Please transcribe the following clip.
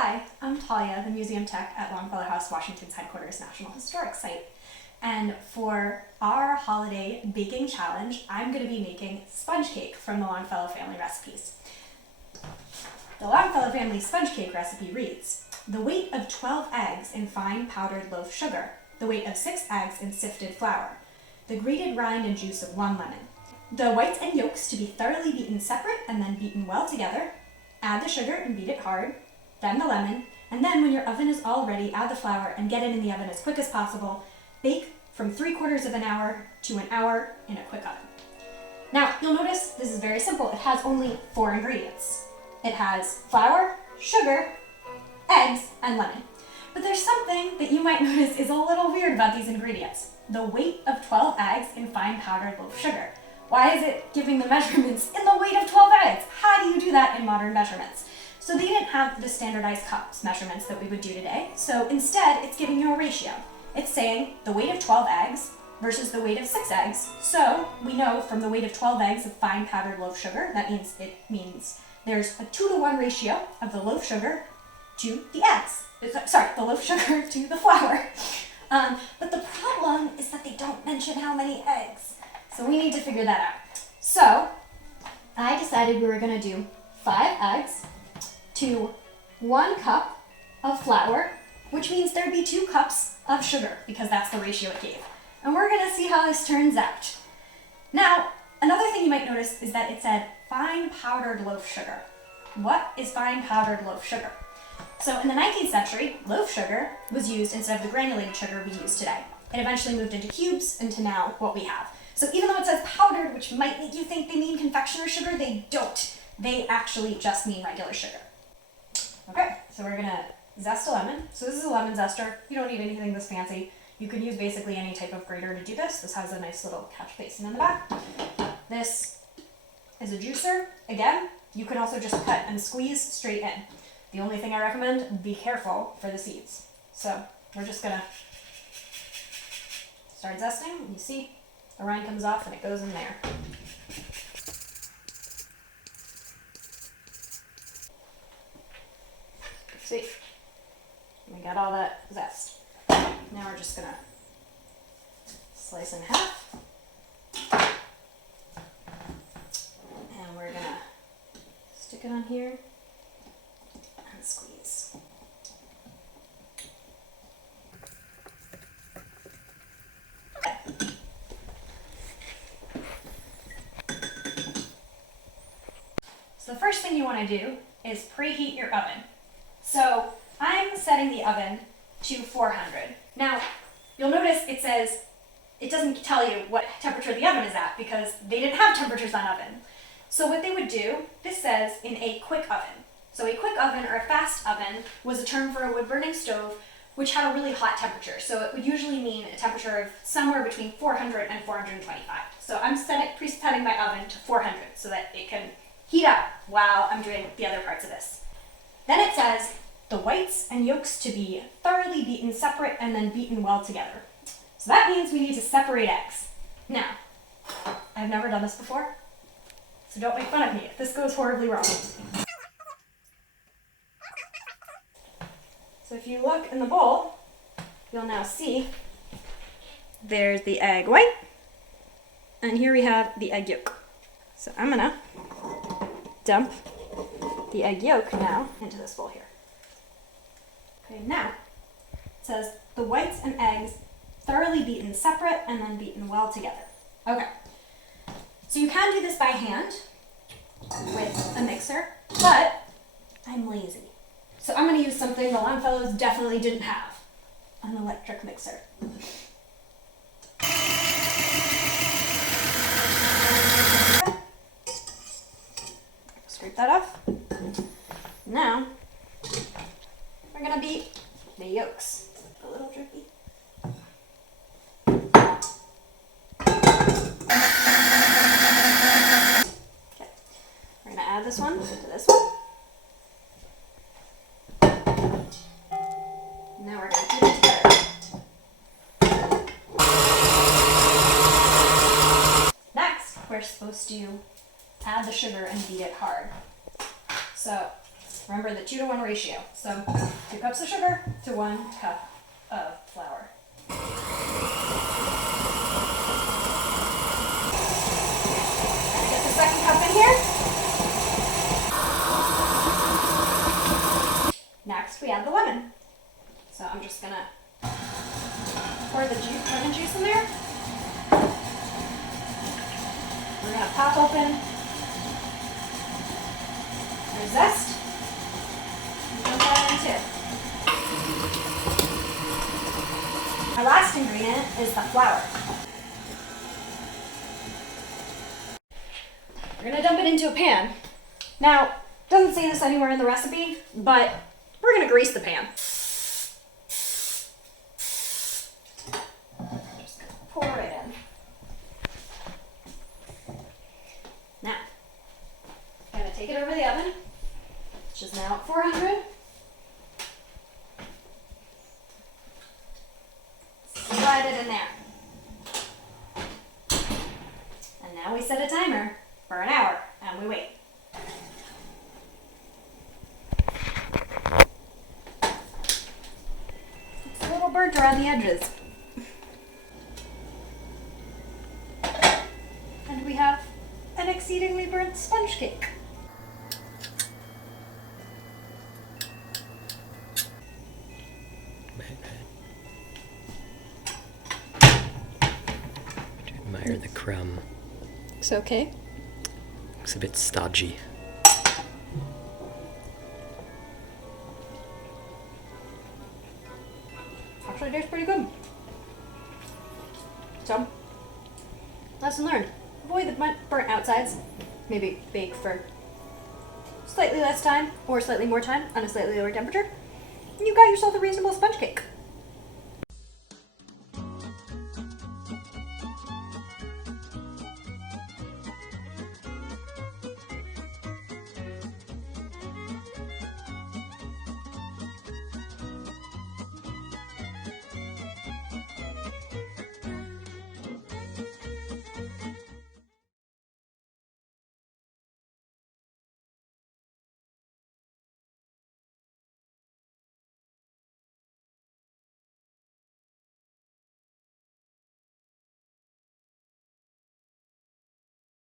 Hi, I'm Talya, the museum tech at Longfellow House, Washington's headquarters National Historic Site. And for our holiday baking challenge, I'm going to be making sponge cake from the Longfellow family recipes. The Longfellow family sponge cake recipe reads: the weight of 12 eggs in fine powdered loaf sugar, the weight of 6 eggs in sifted flour, the grated rind and juice of 1 lemon. The whites and yolks to be thoroughly beaten separate and then beaten well together. Add the sugar and beat it hard, then the lemon, and then when your oven is all ready, add the flour and get it in the oven as quick as possible. Bake from 3/4 of an hour to an hour in a quick oven. Now, you'll notice this is very simple. It has only 4 ingredients. It has flour, sugar, eggs, and lemon. But there's something that you might notice is a little weird about these ingredients. The weight of 12 eggs in fine powdered loaf sugar. Why is it giving the measurements in the weight of 12 eggs? How do you do that in modern measurements? So they didn't have the standardized cups measurements that we would do today. So instead, it's giving you a ratio. It's saying the weight of 12 eggs versus the weight of 6 eggs. So we know from the weight of 12 eggs of fine powdered loaf sugar, that means there's a 2-to-1 ratio of the loaf sugar to the eggs. Sorry, the loaf sugar to the flour. But the problem is that they don't mention how many eggs. So we need to figure that out. So I decided we were going to do 5 eggs to 1 cup of flour, which means there'd be 2 cups of sugar because that's the ratio it gave. And we're going to see how this turns out. Now, another thing you might notice is that it said fine powdered loaf sugar. What is fine powdered loaf sugar? So in the 19th century, loaf sugar was used instead of the granulated sugar we use today. It eventually moved into cubes and to now what we have. So even though it says powdered, which might make you think they mean confectioner's sugar, they don't. They actually just mean regular sugar. Okay, so we're gonna zest a lemon. So this is a lemon zester. You don't need anything this fancy. You could use basically any type of grater to do this. This has a nice little catch basin in the back. This is a juicer. Again, you can also just cut and squeeze straight in. The only thing I recommend, be careful for the seeds. So we're just gonna start zesting. You see, the rind comes off and it goes in there. See, we got all that zest. Now we're just gonna slice in half. And we're gonna stick it on here and squeeze. So the first thing you want to do is preheat your oven. So I'm setting the oven to 400. Now, you'll notice it doesn't tell you what temperature the oven is at because they didn't have temperatures on oven. So what they would do, this says in a quick oven. So a quick oven or a fast oven was a term for a wood-burning stove which had a really hot temperature. So it would usually mean a temperature of somewhere between 400 and 425. So I'm presetting my oven to 400 so that it can heat up while I'm doing the other parts of this. Then it says the whites and yolks to be thoroughly beaten separate and then beaten well together. So that means we need to separate eggs. Now, I've never done this before, so don't make fun of me if this goes horribly wrong. So if you look in the bowl, you'll now see there's the egg white, and here we have the egg yolk. So I'm gonna dump the egg yolk now into this bowl here. Okay, now it says the whites and eggs thoroughly beaten separate and then beaten well together. Okay, so you can do this by hand with a mixer, but I'm lazy. So I'm going to use something the Longfellows definitely didn't have, an electric mixer. Scrape that off. Now, we're going to beat the yolks. A little drippy. Okay, we're going to add this one to this one. Now we're going to beat it together. Next, we're supposed to add the sugar and beat it hard. So Remember the 2-to-1 ratio. So 2 cups of sugar to 1 cup of flour. Get the second cup in here. Next, we add the lemon. So I'm just gonna pour the lemon juice in there. We're gonna pop open our zest and dump that in too. Our last ingredient is the flour. We're gonna dump it into a pan. Now, it doesn't say this anywhere in the recipe, but we're gonna grease the pan. Just gonna pour it in. Now, gonna take it over the oven, which is now at 400. Slide it in there. And now we set a timer for an hour, and we wait. It's a little burnt around the edges. And we have an exceedingly burnt sponge cake. Admire the crumb. Looks okay. Looks a bit stodgy. Actually tastes pretty good. So, lesson learned. Avoid the burnt outsides. Maybe bake for slightly less time or slightly more time on a slightly lower temperature. And you've got yourself a reasonable sponge cake.